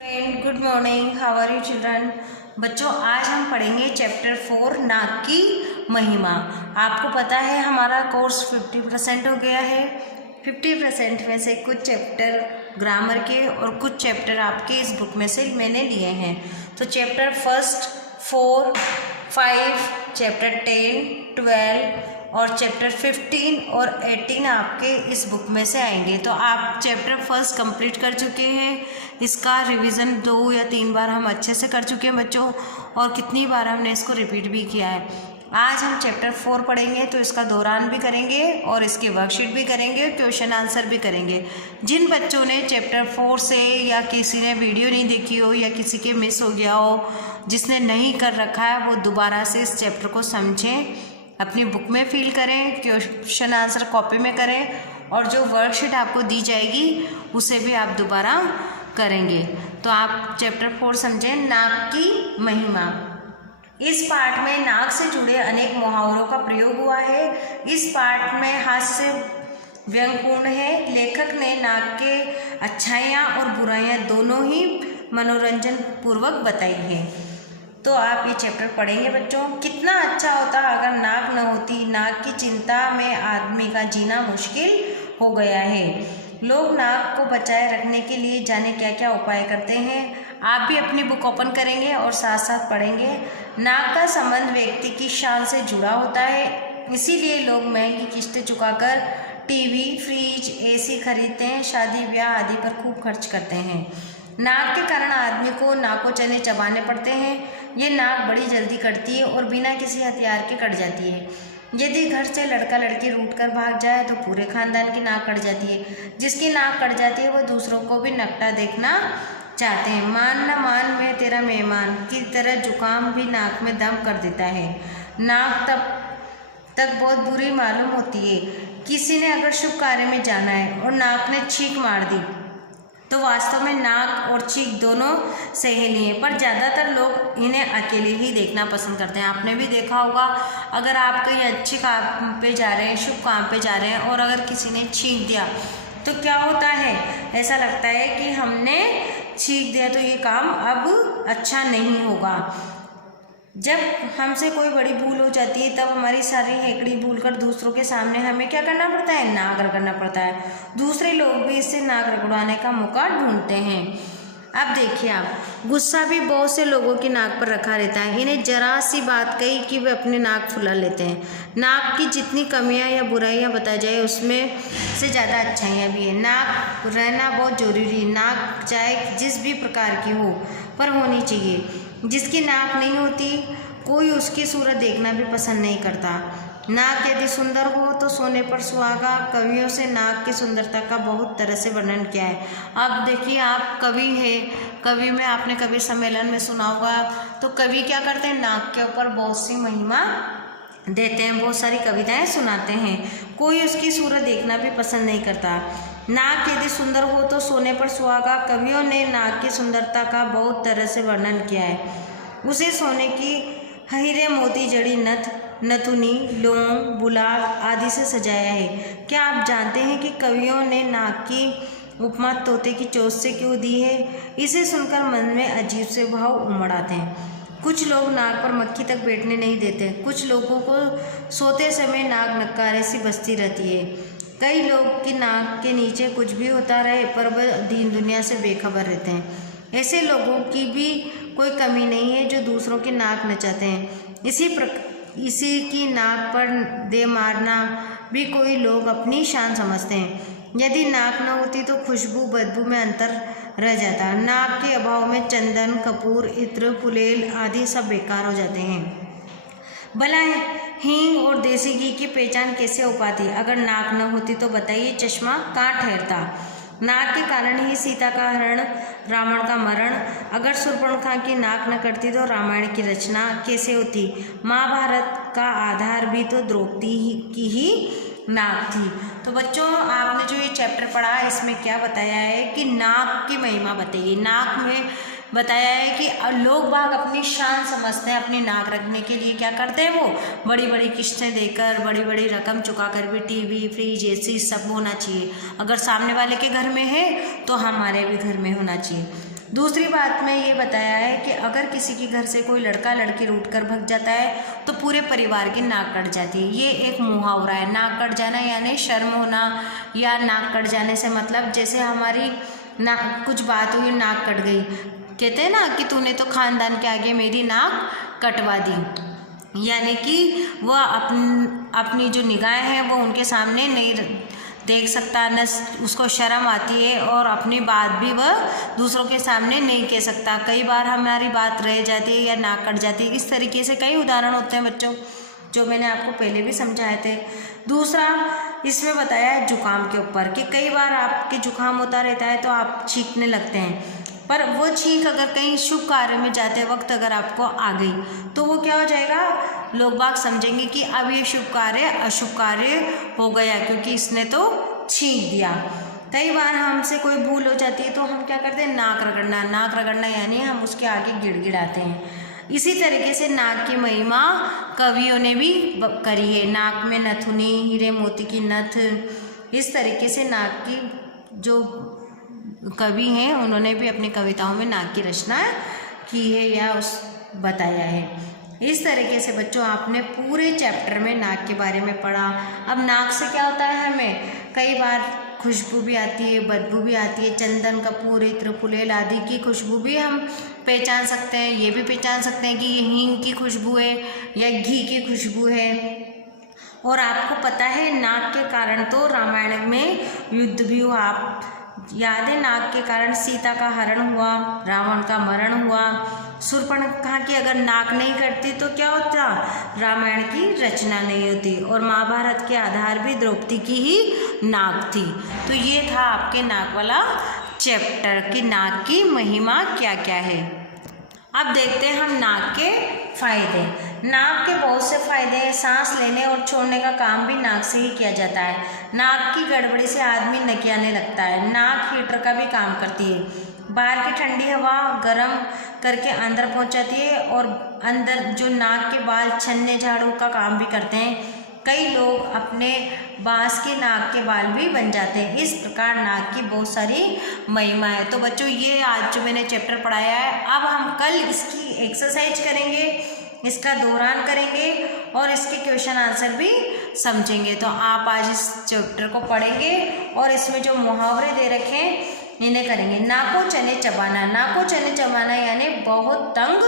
Friend good morning, how are you children. बच्चों, आज हम पढ़ेंगे चैप्टर 4 नाक की महिमा। आपको पता है हमारा कोर्स 50% हो गया है। 50% में से कुछ चैप्टर ग्रामर के और कुछ चैप्टर आपके इस बुक में से मैंने लिए हैं। तो चैप्टर फर्स्ट 4, 5, चैप्टर 10, 12 और चैप्टर 15 और 18 आपके इस बुक में से आएंगे। तो आप चैप्टर फर्स्ट कंप्लीट कर चुके हैं। इसका रिवीजन 2 या 3 बार हम अच्छे से कर चुके हैं बच्चों, और कितनी बार हमने इसको रिपीट भी किया है। आज हम चैप्टर 4 पढ़ेंगे, तो इसका दौरान भी करेंगे और इसके वर्कशीट भी करेंगे, क्वेश्चन आंसर भी करेंगे। जिन बच्चों ने चैप्टर 4 से या किसी ने वीडियो नहीं देखी हो या किसी के मिस हो गया हो, जिसने नहीं कर रखा है, वो दोबारा से इस चैप्टर को समझें, अपनी बुक में फिल करें, क्वेश्चन आंसर कॉपी में करें, और जो वर्कशीट आपको दी जाएगी उसे भी आप दोबारा करेंगे। तो आप चैप्टर 4 समझें, नाक की महिमा। इस पाठ में नाक से जुड़े अनेक मुहावरों का प्रयोग हुआ है। इस पाठ में हास्य व्यंग्यपूर्ण है। लेखक ने नाक के अच्छाइयाँ और बुराइयाँ दोनों ही मनोरंजन पूर्वक बताई हैं। तो आप ये चैप्टर पढ़ेंगे बच्चों। कितना अच्छा होता अगर नाक न होती। नाक की चिंता में आदमी का जीना मुश्किल हो गया है। लोग नाक को बचाए रखने के लिए जाने क्या क्या उपाय करते हैं। आप भी अपनी बुक ओपन करेंगे और साथ साथ पढ़ेंगे। नाक का संबंध व्यक्ति की शान से जुड़ा होता है, इसीलिए लोग महंगी किस्तें चुकाकर टीवी, फ्रिज, एसी खरीदते हैं, शादी ब्याह आदि पर खूब खर्च करते हैं। नाक के कारण आदमी को नाको चने चबाने पड़ते हैं। ये नाक बड़ी जल्दी कटती है और बिना किसी हथियार के कट जाती है। यदि घर से लड़का लड़की रूठ कर भाग जाए तो पूरे खानदान की नाक कट जाती है। जिसकी नाक कट जाती है वो दूसरों को भी नकटा देखना चाहते हैं। मान न मान मैं तेरा मेहमान की तरह जुकाम भी नाक में दम कर देता है। नाक तब तक बहुत बुरी मालूम होती है। किसी ने अगर शुभ कार्य में जाना है और नाक ने छींक मार दी तो वास्तव में नाक और चीख दोनों सहेली हैं, पर ज़्यादातर लोग इन्हें अकेले ही देखना पसंद करते हैं। आपने भी देखा होगा, अगर आप कहीं अच्छे काम पे जा रहे हैं, शुभ काम पे जा रहे हैं, और अगर किसी ने छींक दिया तो क्या होता है, ऐसा लगता है कि हमने छींक दिया तो ये काम अब अच्छा नहीं होगा। जब हमसे कोई बड़ी भूल हो जाती है तब हमारी सारी हेकड़ी भूल कर दूसरों के सामने हमें क्या करना पड़ता है, नाक रगड़ना पड़ता है। दूसरे लोग भी इससे नाक रगड़वाने का मौका ढूंढते हैं। अब देखिए आप, गुस्सा भी बहुत से लोगों की नाक पर रखा रहता है। इन्हें जरा सी बात कही कि वे अपने नाक फुला लेते हैं। नाक की जितनी कमियां या बुराइयां बताई जाए उसमें से ज़्यादा अच्छाइयाँ भी है। नाक रहना बहुत जरूरी। नाक चाहे जिस भी प्रकार की हो पर होनी चाहिए। जिसकी नाक नहीं होती कोई उसकी सूरत देखना भी पसंद नहीं करता। नाक यदि सुंदर हो तो सोने पर सुहागा। कवियों से नाक की सुंदरता का बहुत तरह से वर्णन किया है। अब देखिए, आप कवि है, कवि में आपने कवि सम्मेलन में सुना होगा, तो कवि क्या करते हैं, नाक के ऊपर बहुत सी महिमा देते हैं, बहुत सारी कविताएं सुनाते हैं। कोई उसकी सूरत देखना भी पसंद नहीं करता। नाक यदि सुंदर हो तो सोने पर सुहागा। कवियों ने नाक की सुंदरता का बहुत तरह से वर्णन किया है। उसे सोने की हीरे मोती जड़ी नथ, नथुनी, लौंग, बुलाग आदि से सजाया है। क्या आप जानते हैं कि कवियों ने नाक की उपमा तोते की चोंच से क्यों दी है? इसे सुनकर मन में अजीब से भाव उमड़ आते हैं। कुछ लोग नाक पर मक्खी तक बैठने नहीं देते। कुछ लोगों को सोते समय नाक नक्कारे सी बसती रहती है। कई लोग की नाक के नीचे कुछ भी होता रहे पर वह दीन दुनिया से बेखबर रहते हैं। ऐसे लोगों की भी कोई कमी नहीं है जो दूसरों की नाक नचाते हैं। इसी की नाक पर दे मारना भी कोई लोग अपनी शान समझते हैं। यदि नाक न होती तो खुशबू बदबू में अंतर रह जाता। नाक के अभाव में चंदन, कपूर, इत्र, फुलेल आदि सब बेकार हो जाते हैं। भला हींग और देसी घी की पहचान कैसे हो पाती? अगर नाक न होती तो बताइए चश्मा कहाँ ठहरता। नाक के कारण ही सीता का हरण, रावण का मरण। अगर शूर्पणखा की नाक न कटती तो रामायण की रचना कैसे होती? महाभारत का आधार भी तो द्रौपदी की ही नाक थी। तो बच्चों, आपने जो ये चैप्टर पढ़ा इसमें क्या बताया है कि नाक की महिमा बताइए। नाक में बताया है कि लोग बाग अपनी शान समझते हैं। अपनी नाक रखने के लिए क्या करते हैं, वो बड़ी बड़ी किस्तें देकर, बड़ी बड़ी रकम चुका कर भी टीवी, फ्रिज, एसी सब होना चाहिए। अगर सामने वाले के घर में है तो हमारे भी घर में होना चाहिए। दूसरी बात में ये बताया है कि अगर किसी के घर से कोई लड़का लड़की रूठ कर भग जाता है तो पूरे परिवार की नाक कट जाती है। ये एक मुहावरा है। नाक कट जाना यानी शर्म होना, या नाक कट जाने से मतलब जैसे हमारी कुछ बात हुई, नाक कट गई, कहते हैं ना कि तूने तो खानदान के आगे मेरी नाक कटवा दी, यानी कि वह अपनी जो निगाहें हैं वो उनके सामने नहीं देख सकता, न उसको शर्म आती है और अपनी बात भी वह दूसरों के सामने नहीं कह सकता। कई बार हमारी बात रह जाती है या नाक कट जाती है। इस तरीके से कई उदाहरण होते हैं बच्चों, जो मैंने आपको पहले भी समझाए थे। दूसरा इसमें बताया है जुकाम के ऊपर कि कई बार आपके जुकाम होता रहता है तो आप छींकने लगते हैं, पर वो छींक अगर कहीं शुभ कार्य में जाते वक्त अगर आपको आ गई तो वो क्या हो जाएगा, लोग बाग समझेंगे कि अब ये शुभ कार्य अशुभ कार्य हो गया क्योंकि इसने तो छींक दिया। कई बार हमसे कोई भूल हो जाती है तो हम क्या करते हैं, नाक रगड़ना। नाक रगड़ना यानी हम उसके आगे गिड़गिड़ाते हैं। इसी तरीके से नाक की महिमा कवियों ने भी करी है। नाक में नथुनी, हीरे मोती की नथ, इस तरीके से नाक की जो कवि हैं उन्होंने भी अपनी कविताओं में नाक की रचना की है या बताया है। इस तरीके से बच्चों आपने पूरे चैप्टर में नाक के बारे में पढ़ा। अब नाक से क्या होता है, हमें कई बार खुशबू भी आती है, बदबू भी आती है। चंदन, कपूर, इत्र, फुलेल आदि की खुशबू भी हम पहचान सकते हैं। ये भी पहचान सकते हैं कि ये हींग की खुशबू है या घी की खुशबू है। और आपको पता है नाक के कारण तो रामायण में युद्ध भी हुआ। आप याद है, नाक के कारण सीता का हरण हुआ, रावण का मरण हुआ। शूर्पणखा की अगर नाक नहीं कटती तो क्या होता, रामायण की रचना नहीं होती। और महाभारत के आधार भी द्रौपदी की ही नाक थी। तो ये था आपके नाक वाला चैप्टर कि नाक की महिमा क्या क्या है। अब देखते हैं हम नाक के फायदे। नाक के बहुत से फायदे हैं। सांस लेने और छोड़ने का काम भी नाक से ही किया जाता है। नाक की गड़बड़ी से आदमी नकियाने लगता है। नाक हीटर का भी काम करती है। बाहर की ठंडी हवा गर्म करके अंदर पहुंचाती है और अंदर जो नाक के बाल छन्ने झाड़ू का काम भी करते हैं। कई लोग अपने बांस के नाक के बाल भी बन जाते हैं। इस प्रकार नाक की बहुत सारी महिमा है। तो बच्चों ये आज जो मैंने चैप्टर पढ़ाया है, अब हम कल इसकी एक्सरसाइज करेंगे, इसका दोहरान करेंगे और इसके क्वेश्चन आंसर भी समझेंगे। तो आप आज इस चैप्टर को पढ़ेंगे और इसमें जो मुहावरे दे रखे हैं इन्हें करेंगे। नाको चने चबाना। नाको चने चबाना यानी बहुत तंग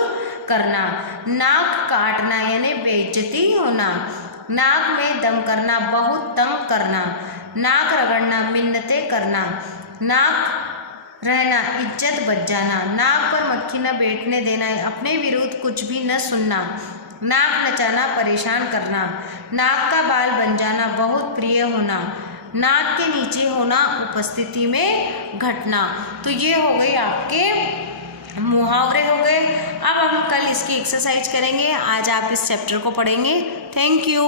करना। नाक काटना यानी बेइज्जती होना। नाक में दम करना, बहुत तंग करना। नाक रगड़ना, मिन्नतें करना। नाक रहना, इज्जत बच जाना। नाक पर मक्खी न बैठने देना, अपने विरुद्ध कुछ भी न सुनना। नाक नचाना, परेशान करना। नाक का बाल बन जाना, बहुत प्रिय होना। नाक के नीचे होना, उपस्थिति में घटना। तो ये हो गई आपके मुहावरे हो गए। अब हम कल इसकी एक्सरसाइज करेंगे। आज आप इस चैप्टर को पढ़ेंगे। Thank you.